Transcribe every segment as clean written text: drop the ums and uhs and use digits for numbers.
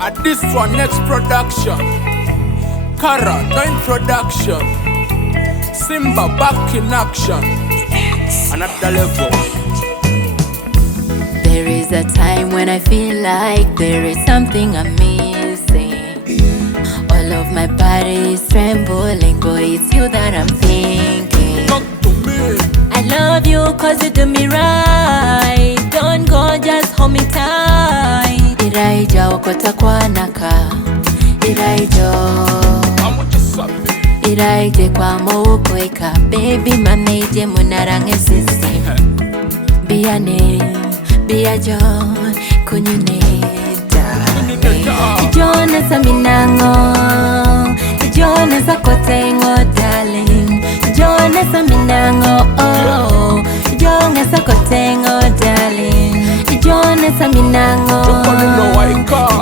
At this one next production, Kara, no introduction. Simba back in action. Another level. There is a time when I feel like there is something I'm missing. All of my body is trembling, boy, it's you that I'm thinking. Talk to me. I love you cause you do me right. Don't go, just hold me tight. Iraija okota kwa naka. Iraijo Iraije kwa mouko eka. Baby mameje munarange sisi. Biyane, biya John, kunyuneta. Ijona sa minango, ijona sa kotengo darling. Ijona sa minango, oh, ijona sa kotengo darling. Ijona sa minango,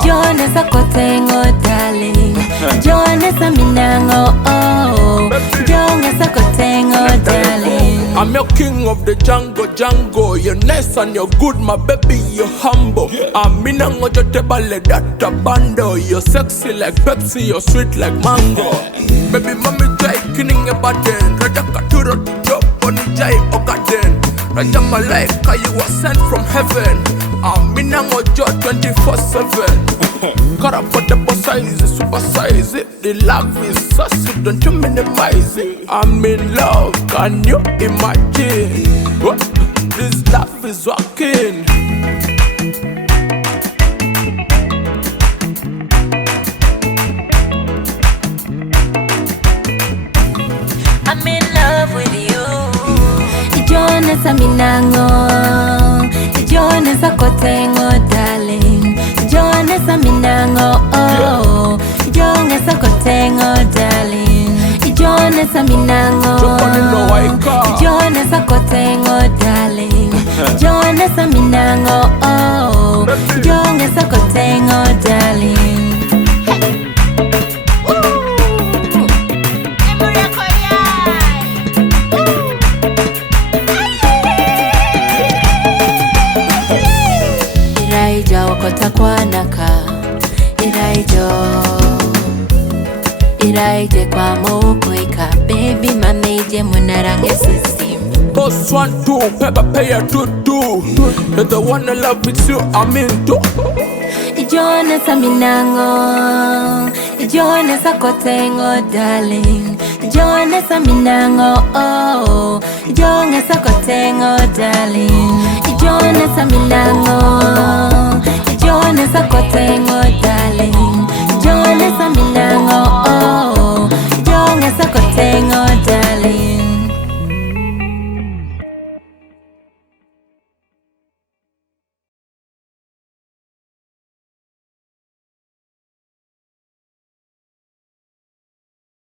ijona sa kotengo darling. Ijona sa minango, oh, ijona sa kotengo darling. I'm your king of the jungle. You're nice and you're good, my baby, you're humble. I'm in a ngojotebale data bando. You're sexy like Pepsi, you're sweet like mango. Baby, mommy jai kining a baden. Raja katuro to job on jai okaden. Raja malaika, you were sent from heaven. I'm in a ngojo 24/7. Kara for the boss size, super size it. The love is saucy, don't you minimize it. I'm in love, can you imagine? What? This love is working. I'm in love with you. Ijona sa minango, ijona sa kotengo darling. Ijona sa minango, oh, ijona sa kotengo darling. Ijona sa minango, ijona sa kotengo darling. Ijona sa minango, oh, ijona sa kotengo darling. Iraija okota kwa naka. Iraijo Iraije kwa mouko eka. Baby mameje munarange sisi. Boss one two, pepper pay a do. You're the one I love with you, I'm into. Ijona sa minango, ijona sa kotengo darling. Ijona sa minango, oh, ijona sa kotengo darling. Ijona sa minango, ijona sa kotengo